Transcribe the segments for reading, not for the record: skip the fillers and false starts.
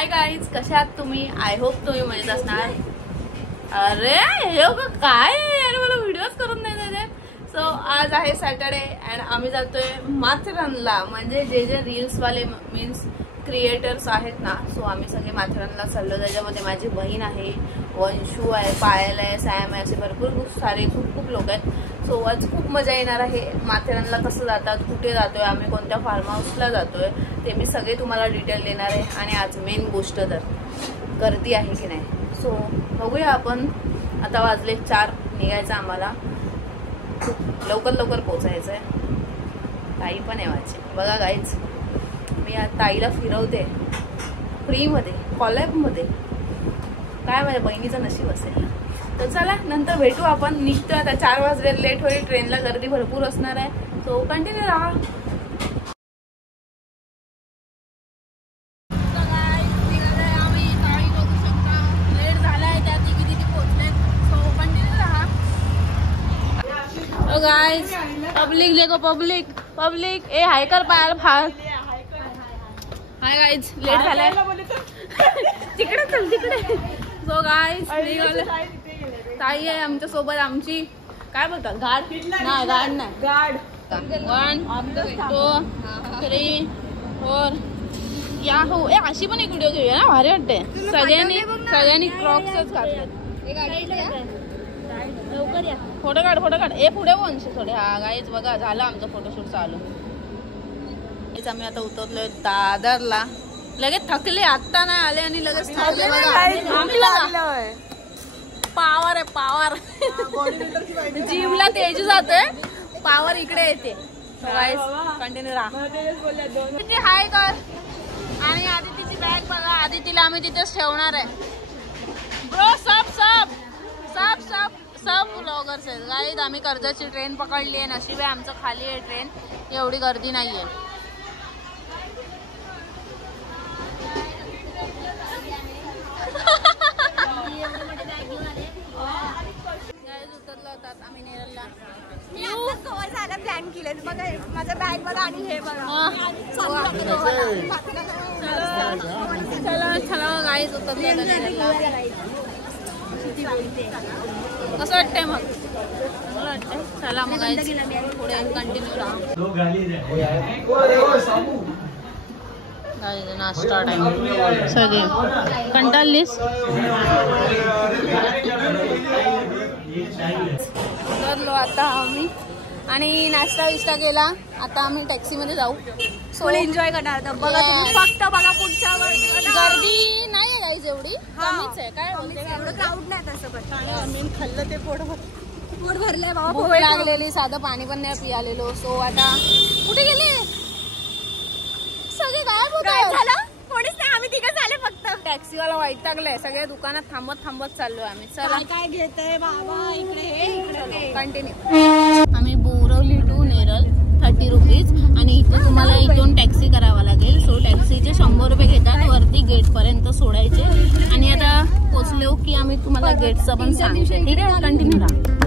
Hi guys, कशा आहात तुम्ही? आय होप तुम्ही मजेत असणार. अरे हे काय यार, मला व्हिडिओज करून नाही देते. सो आज आहे सॅटर्डे अँड आम्ही जातोय माथेरानला. म्हणजे जे जे रील्स वाले मीन्स क्रिएटर्स आहेत ना, सो आम्ही सगळे माथेरानला चाललो. त्याच्यामध्ये माझी बहीण आहे, वंशू आहे, पायल आहे, सॅम आहे, असे भरपूर खूप लोक आहेत. सो आज खूप मजा येणार आहे. माथेरानला कसं जातात, कुठे जातोय आम्ही, कोणत्या फार्म हाऊसला जातोय, ते मी सगळे तुम्हाला डिटेल देणार आहे. आणि आज मेन गोष्ट तर गर्दी आहे की नाही. सो बघूया आपण. आता वाजले 4, निघायचं आम्हाला. खूप लवकर पोचायचं आहे. ताई पण आहे माझी. बघा गाईज, मी आज ताईला फिरवते फ्रीमध्ये, कॉलेजमध्ये. काय माझ्या बहिणीचं नशीब असेल. तर चला, नंतर भेटू आपण. निघतो आता. 4 वाजले, लेट होईल. ट्रेनला गर्दी भरपूर असणार आहे. सो कंटिन्यू राहा. गाइस, पब्लिक देखो, पब्लिक ए हाय कर पायाला फार. हाय गाइस, लेट झालाय. तिकडे चल, तिकडे. सो गाइस, ताई आहे आमच्या सोबत. आमची काय बोलतात, गार्ड नाही, गार्ड 1 2 3 4 या हो. ए अशी पण एक व्हिडिओ घेऊया ना, भारी वाटते. सगळ्यांनी क्रॉक्सच घातलेत. लवकर या, फोटो काढ. ए पुढे वंश थोडे. हा गाईज बघा, झालं आमचं फोटोशूट चालू. आम्ही आता उतरलोय दादरला. लगेच थकले, आत्ता नाही आले आणि लगेच थांबले. पावर आहे, पावर. जिमला तेज जातोय, पावर इकडे येते. गाईज कंटिन्यू राहा. हाय कर. आणि आदितीची बॅग बघा. आदितीला आम्ही तिथेच ठेवणार आहे. ब्रो सब ब्लॉगर्स आहेत गाईज. आम्ही कर्जतची ट्रेन पकडली आहे. नशीब आहे आमचं खाली आहे ट्रेन, एवढी गर्दी नाहीये. उतरलो होतात आम्ही नेरलला. प्लॅन केलं बघा. माझा बॅग बघा आणि हे बघा. चला गाईज, उतरलो नेरलला. कसं वाटतंय मग? मला वाटतंय. चला मग पुढे कंटिन्यू राहा. नाश्ता टाइम. सगळे कंटाळलीस. उतरलो आता आम्ही आणि नाश्ता विष्टा केला. आता आम्ही टॅक्सीमध्ये जाऊ. फुल एन्जॉय करणार. बघा तुम्ही, फक्त बघा पुढच्या गर्दी नाही आहे गाईज, एवढी कमीच आहे. काय बोलते, एवढं क्राऊड नाही तसं. पण मी खाल्लं ते पोट भरलंय बाबा. भूक लागलेली, साधं पाणी पण नाही पियालेलो. सो आता कुठे गेले सगळे, गायब होत. कोणीच नाही, आम्ही तिघं झाले फक्त. टॅक्सीवाला वैतागलाय. सगळ्या दुकानात थांबत चाललोय आम्ही. चला काय घेतय बाबा, इकडे कंटिन्यू. आम्ही बोरवली टू नेरळ 30 रुपीज. आणि इथे तुम्हाला इथून टॅक्सी करावा लागेल. सो टॅक्सीचे 100 रुपये घेतात. वरती गेट पर्यंत सोडायचे. आणि आता पोचलो की आम्ही तुम्हाला गेटचं पण सांगते. ठीक आहे, कंटिन्यू राहा.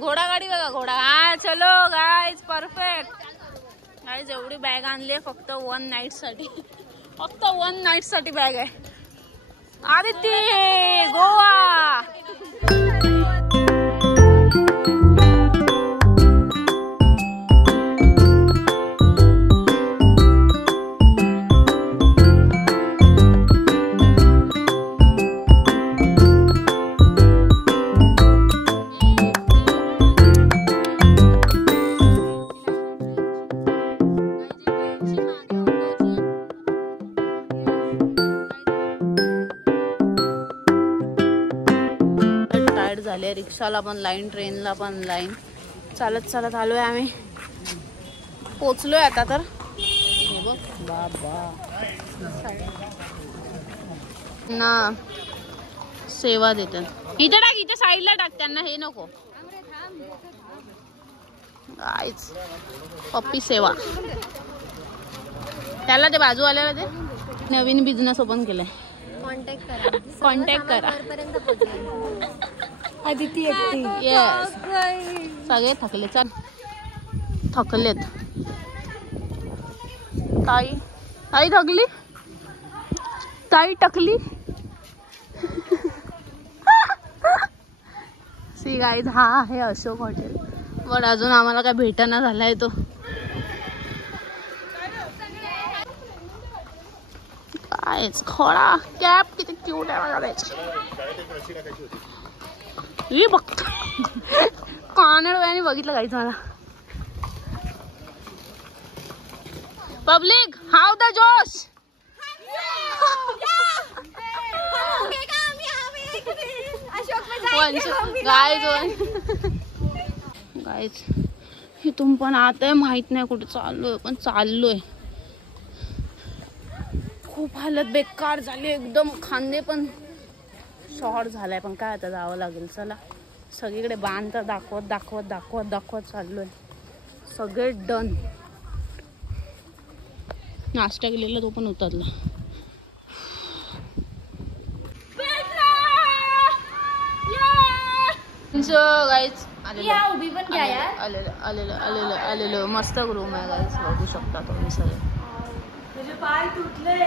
घोडागाडी बघा, घोडा. हा चलो गाईज, परफेक्ट. गाईज एवढी बॅग आणली फक्त 1 नाईट साठी. फक्त 1 नाईट साठी बॅग आहे. आदिती गोवा. झाले. रिक्षाला पण लाईन, ट्रेनला पण लाईन. चालत आलोय आम्ही. पोचलोय आता. तर बाबा ना सेवा देतात. इथे टाक, इथे साईडला टाक, त्यांना हे नको. गाईज पप्पी सेवा. त्याला ते बाजूवाल्याला ते नवीन बिझनेस ओपन केलाय. कॉन्टॅक्ट करा. अदिती एकटी. येस सगळे थकले. चल थकलेत. ताई ताई थकली. ताई टकली. सी गाईज हा आहे अशोक हॉटेल. पण अजून आम्हाला काय भेटना झालाय तो. कायच खोळा कॅप किती क्यूट आहे बघा त्याची. बघ कानड वयाने बघितलं काहीच मला. पब्लिक हाव द जोश. गाईज इथून पण आता माहित नाही कुठे चाललोय, पण चाललोय. खूप हालत बेकार झाली एकदम. खांदे पण शॉर्ट झालाय, पण काय आता जावं लागेल. चला सगळीकडे बांध तर दाखवत दाखवत दाखवत दाखवत चाललोय. सगळे डन. नाश्ता केलेला तो पण उतरला. गाईज आलेलं मस्त रूम आहे गाईज. बघू शकता तुम्ही सगळे. तुझे पाय तुटले.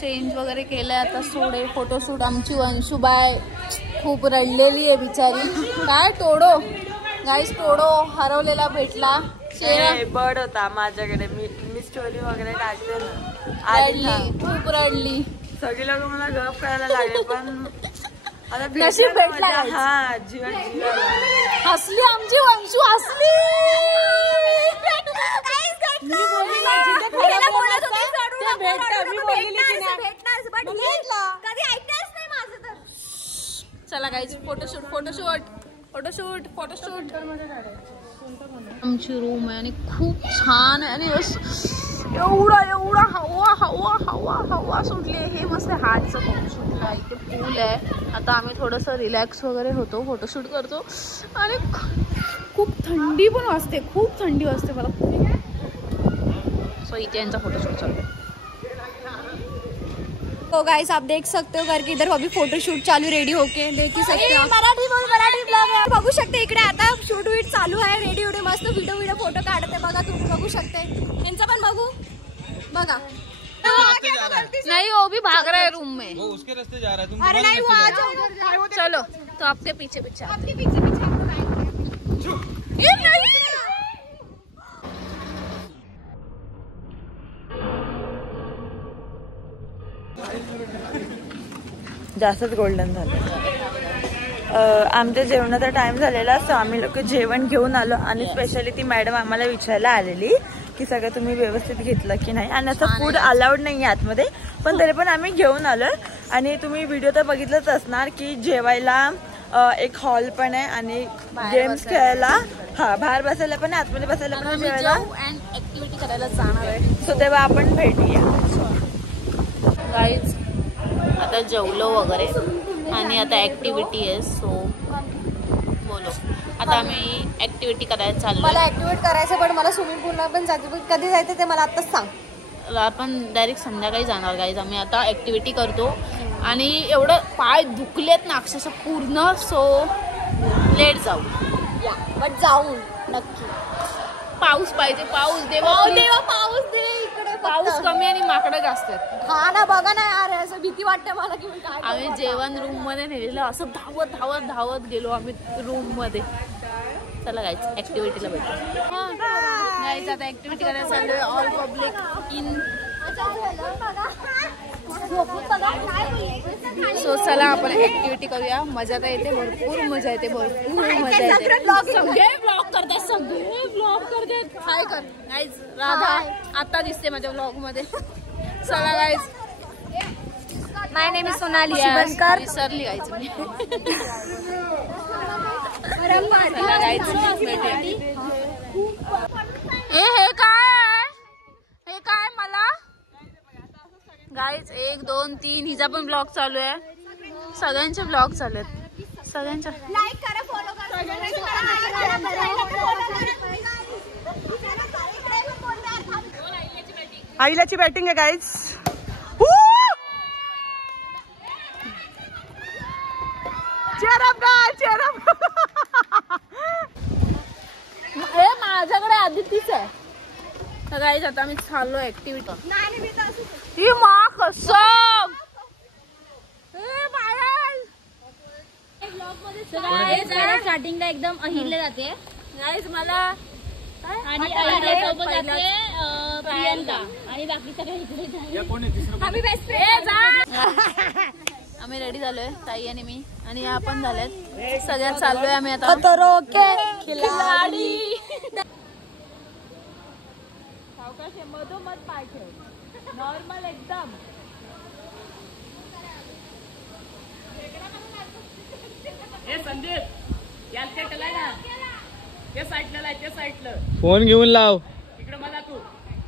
चेंज वगैरे केलंय आता. सोडे फोटोशूट. आमची वंशुबाई खूप रडलेली आहे बिचारी. काय टोडो गाईस, टोडो हरवलेला भेटला. बर्ड होता माझ्याकडे. मी स्टोरी वगैरे टाकते ना. रडली, खूप रडली. सगळे लोक मला गप करायला लागले, पण आता नशीब भेटला. हा जीवन हसली आमची वंशू, हसली. चला guys photoshoot photoshoot photoshoot photoshoot. आमची रूम आहे आणि खूप छान आहे. आणि एवढा एवढा हवा हवा हवा हवा सुटली. हे मस्त हातचं फोटोशूट आहे. इथे पूल आहे. आता आम्ही थोडंसं रिलॅक्स वगैरे होतो, फोटोशूट करतो. आणि खूप थंडी पण वाजते, खूप थंडी वाजते मला. सो इथे यांचा फोटोशूट चालू आहे. तो गाइस आप देख सकते हो घर के इधर अभी फोटोशूट चालू, रेडी होके देख ही सकते हो. मराठी बोल, मराठी ब्लॉग बघू शकते. इकडे आता शूट वीट चालू आहे. रेडी उडी मस्त व्हिडिओ फोटो काढते बघा. तुम्ही बघू शकते. यांचं पण बघू बघा. नहीं वो भी भाग रहा है रूम में. वो उसके रास्ते जा रहा है. तुम अरे नहीं वो आ जाओ. चलो तो आपके पीछे पीछे. आपके पीछे पीछे ये नहीं. जास्तच गोल्डन झालं. आमच्या जेवणाचा टाइम झालेला, सो आम्ही लोक जेवण घेऊन आलो. आणि स्पेशली ती मॅडम आम्हाला विचारायला आलेली की सगळं तुम्ही व्यवस्थित घेतलं की नाही. आणि असं फूड अलाउड नाही आतमध्ये, पण तरी पण आम्ही घेऊन आलो. आणि तुम्ही व्हिडिओ तर बघितलंच असणार की जेवायला एक हॉल पण आहे आणि गेम्स खेळायला. हा बाहेर बसायला पण, आतमध्ये बसायला पण, जेवायला ऍक्टिव्हिटी करायला जाणार आहे. सो तेव्हा आपण भेटूया. गाईज आता जेवलो वगैरे आणि आता ऍक्टिव्हिटी आहे. सो बोलो आता आम्ही ऍक्टिव्हिटी करायला चाललो. मला ऍक्टिव्हेट करायचं, पण मला स्विमिंग पूलला पण जायचं. कधी जायचं ते मला आताच सांग. आपण डायरेक्ट संध्याकाळी जाणार गाईज. आम्ही आता ऍक्टिव्हिटी करतो. आणि एवढं पाय दुखलेत ना अक्षरशः पूर्ण. सो लेट जाऊ या बट जाऊन नक्की. पाऊस पाहिजे. पाऊस देवा देवा पाऊस दे इकडे. पाऊस कमी आणि माकडं जास्त आहेत. हा ना बघा ना यार, असं भीती वाटते मला की काय. आम्ही जेवण रूम मध्ये नेलेलं. असं धावत धावत धावत गेलो आम्ही रूम मध्ये. चला गाईज ऍक्टिव्हिटीला भेटू. गाईज आता ऍक्टिव्हिटी करायला चाललोय. ऑल पब्लिक इन सो चला आपण ऍक्टिव्हिटी करूया. मजा तर येते, भरपूर मजा येते, भरपूर मजा येते. सगळे ब्लॉग करतात, सगळे ब्लॉग करतात. हाय कर गाईज. राधा आता दिसते माझ्या ब्लॉग मध्ये. चला गाईज. नाही मी सोनाली विसरली गाईज मी. चला गाईज भेटूया. हे काय मला गाईज 1 2 3 हिचा पण ब्लॉग चालू आहे. सगळ्यांचे ब्लॉग चालू आहेत. सगळ्यांच्या लाईक करा, फॉलो करा. आईलाची बॅटिंग आहे गाईज. हे माझ्याकडे आदितीच आहे. गाईज आता मी चाललो ऍक्टिव्हिटी. ही मा कसम स्टार्टिंगला एकदम अहिल्या जाते गाईज मला आणि सोबत जाते प्रियंका आणि बाकी सगळे इकडे आम्ही बेस्ट फ्रेंड. आम्ही रेडी झालोय, ताई आणि मी आणि या पण झाल्यात. सगळ्यात चाललोय आम्ही आता. मधोमध पाय ठेव, नॉर्मल एकदम. फोन घेऊन लाव इकडे. मला तू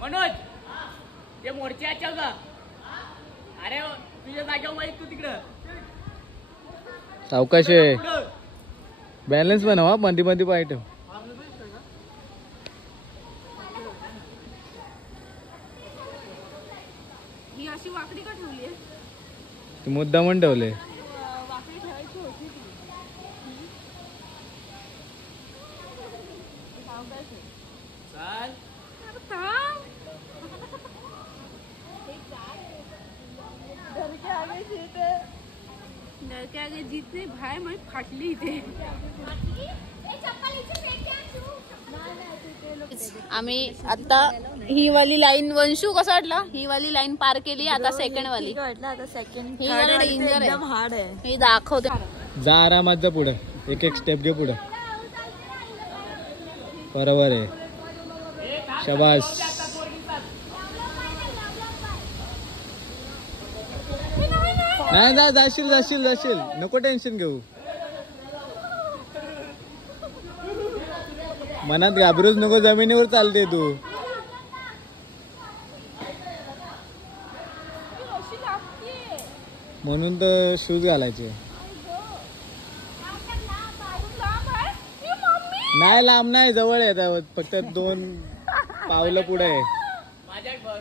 मनोज ते मोर्चे का. अरे तुझ्या जागेवर माहित तू तिकडं सावकाश आहे. बॅलन्स बनवा, मध्ये मध्ये पाय ठेव. ही अशी वाकडी का ठेवली आहे? तू मुद्दामून ठेवले. वाकडी ठेवायची होती ती. चाल. घर के आगे जीत नाही भाई. मी फाटली इथे. आम्ही आता ही वाली लाईन वंशू कसा वाटला? ही वाली लाईन पार केली. आता सेकंड वाली वाटलं. आता सेकंड ही वाली डेंजर आहे, एकदम हार्ड आहे. मी दाखवते. जा आरामात जा पुढे. एक एक स्टेप घे पुढे. बरोबर आहे. शाबास. नाही जा, जाशील जाशील जाशील. नको टेन्शन घेऊ. मनात घाबरूच नको. जमिनीवर चालते तू. म्हणून तर शूज घालायचे. नाही लांब नाही, जवळ आहे. फक्त 2 पावलं पुढे आहे. माझ्यात बघ.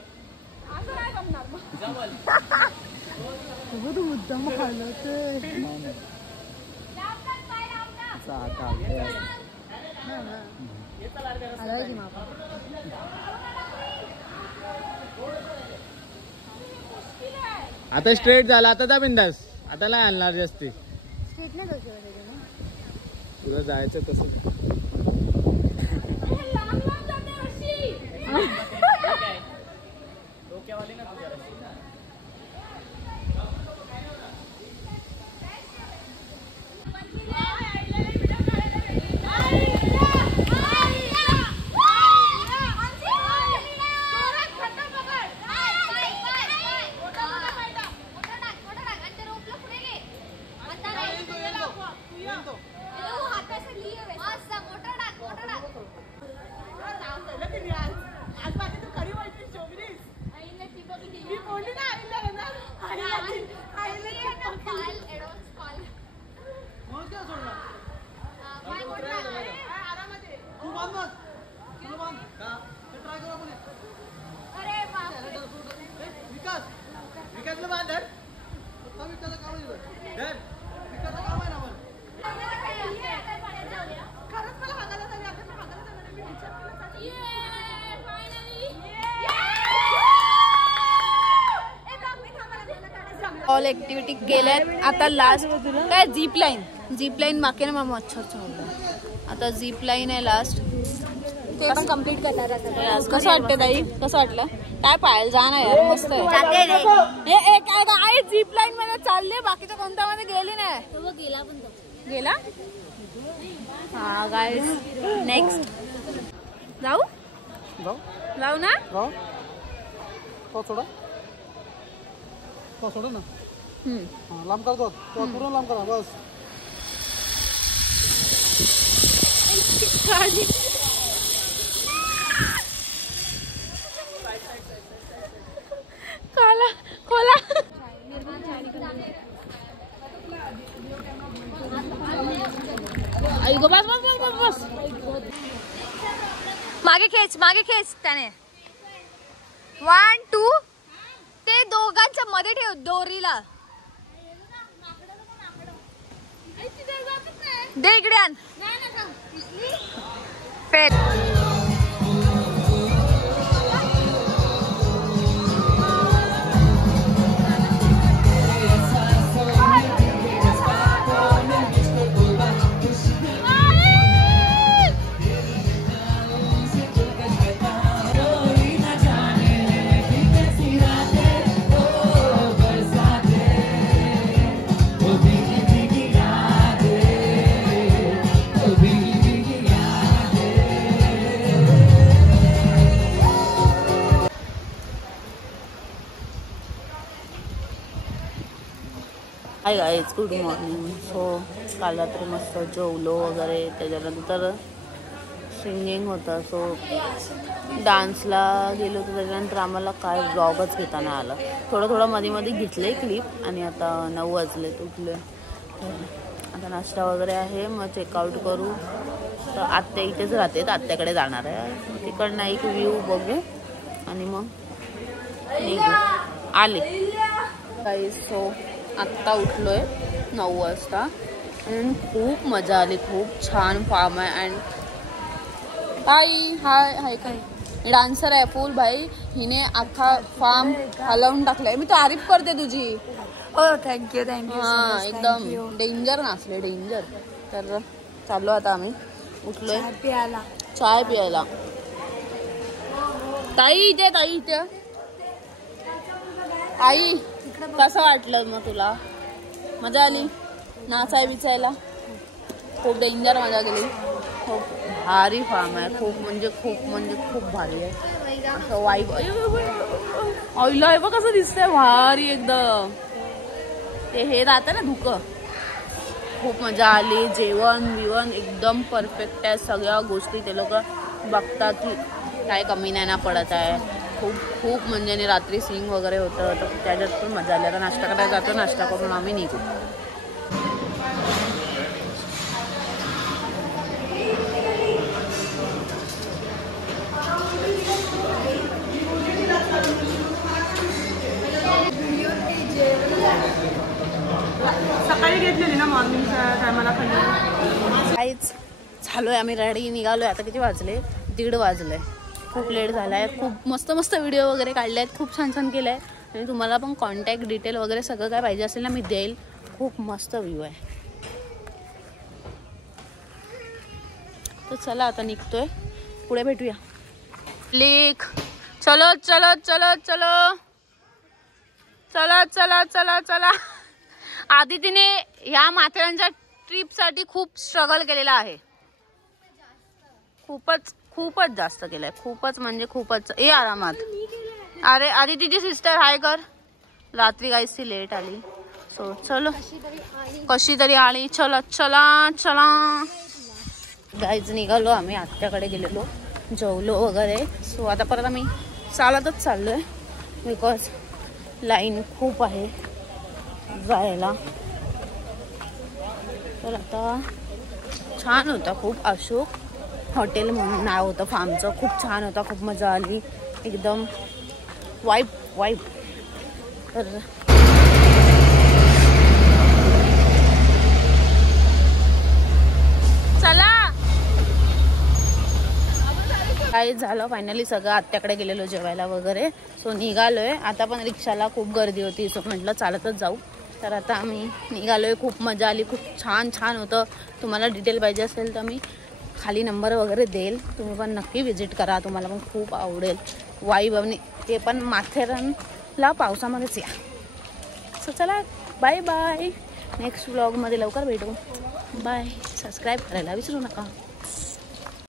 आता स्ट्रेट झाला. आता जा बिंदास. आता नाही आणणार जास्ती. तुला जायचं कसं? डोक्यावाली ना तुझ्या. ऑल ऍक्टिव्हिटी केल्यात. आता लास्ट काय झीप लाईन बाकी ना मामा. अच्छा आता झीप लाईन आहे लास्ट. ते पण कम्प्लीट करणार. कसं वाटतं ताई? कसं वाटलं? काय पाहायला जा ना यार, मस्त आहे. हे काय काय झिप लाईन मध्ये चालले, बाकीच्या कोणत्या मध्ये गेली नाही. गेला हा गाईस. नेक्स्ट जाऊ जाऊ ना. सोडा ना. लांब करतो पूर्ण लांब करा बस. खोला खोला. आई गो बस बस बस बस. मागे खेच त्याने. 1 2 ते दोघांच्या मध्ये ठेव दोरीला. दे इकडे आण. फेर. Hi guys, good morning. So काल रात्री मस्त जेवलो वगैरे, त्याच्यानंतर सिंगिंग होतं. सो डान्सला गेलो होतो, त्याच्यानंतर आम्हाला काय व्लॉगच घेता नाही आला. थोडं मध्ये मध्ये घेतले क्लिप. आणि आता 9 वाजले उठले. आता नाश्ता वगैरे आहे, मग चेकआउट करू. तर आत्या इथेच राहते, आत्याकडे जाणार आहे. तिकडनं एक व्ह्यू बघू आणि मग निघू. आले गाईज. सो आत्ता उठलोय 9 वाजता आणि खूप मजा आली. खूप छान फार्म आहे. अँड ताई हाय काय डान्सर आहे फुल भाई. हिने अख्खा फार्म हलवून टाकलाय. मी तारीफ करते तुझी. थँक्यू. हा एकदम डेंजर नाचले, डेंजर. तर चाललो आता आम्ही. उठलोय चाय प्यायला. ताई इथे आई कसं वाटलं मग तुला? मजा आली नाचाय बिचायला? खूप डेंजर मजा गेली. खूप भारी फार्म आहे. खूप भारी आहे. असं वाईब ऑइल आहे बघ कसं दिसतंय भारी एकदम. ते हे राहतं ना धुकं. खूप मजा आली. जेवण एकदम परफेक्ट आहे. सगळ्या गोष्टी ते लोक बघतात की काय कमी नाही ना पडत आहे. खूप म्हणजे. आणि रात्री सिंग वगैरे होतं, तर त्याच्यात पण मजा आली. आता नाश्ता करायला जातो. नाश्ता करून आम्ही निघू. सकाळी घेतलेली ना मॉर्निंगच्या टायमाला खाली. काहीच झालोय आम्ही रेडी निघालोय. आता किती वाजले? 1:30 वाजले. खूप लेट झाला आहे. खूप मस्त व्हिडिओ वगैरे काढले आहेत. खूप छान केलं आहे. आणि तुम्हाला पण कॉन्टॅक्ट डिटेल वगैरे सगळं काय पाहिजे असेल ना मी देईल. खूप मस्त व्ह्यू आहे. तर चला आता निघतोय. पुढे भेटूया. लेख चलो चलो चलो चलो चला चला चला चला. आदितीने ह्या माथेरानच्या ट्रिपसाठी खूप स्ट्रगल केलेला आहे. खूपच जास्त केलंय. खूपच म्हणजे खूपच. ए आरामात. अरे आदितीची सिस्टर हाय कर. रात्री गाईची लेट आली. सो चलो कशी तरी आली. चला चला चला गाईज निघालो आम्ही. आत्याकडे गेलेलो, जेवलो वगैरे. सो आता परत आम्ही चालतच चाललोय बिकॉज लाईन खूप आहे जायला. तर आता छान होता खूप. अशोक हॉटेल म्हणून नाव होतं फार्मचं. खूप छान होता. खूप मजा आली. एकदम वाईब. तर चला काय झालं फायनली सगळं. आत्याकडे गेलेलो जेवायला वगैरे. सो निघालोय आता. पण रिक्षाला खूप गर्दी होती, सो म्हटलं चालतच जाऊ. तर आता आम्ही निघालोय. खूप मजा आली. खूप छान होतं. तुम्हाला डिटेल पाहिजे असेल तर मी खाली नंबर वगैरे देईल. तुम्ही पण नक्की विजिट करा. तुम्हाला पण खूप आवडेल. वाईब आणि ते पण माथेरानला पावसामध्येच या. सो चला बाय बाय. नेक्स्ट व्लॉगमध्ये लवकर भेटू. बाय. सबस्क्राईब करायला विसरू नका.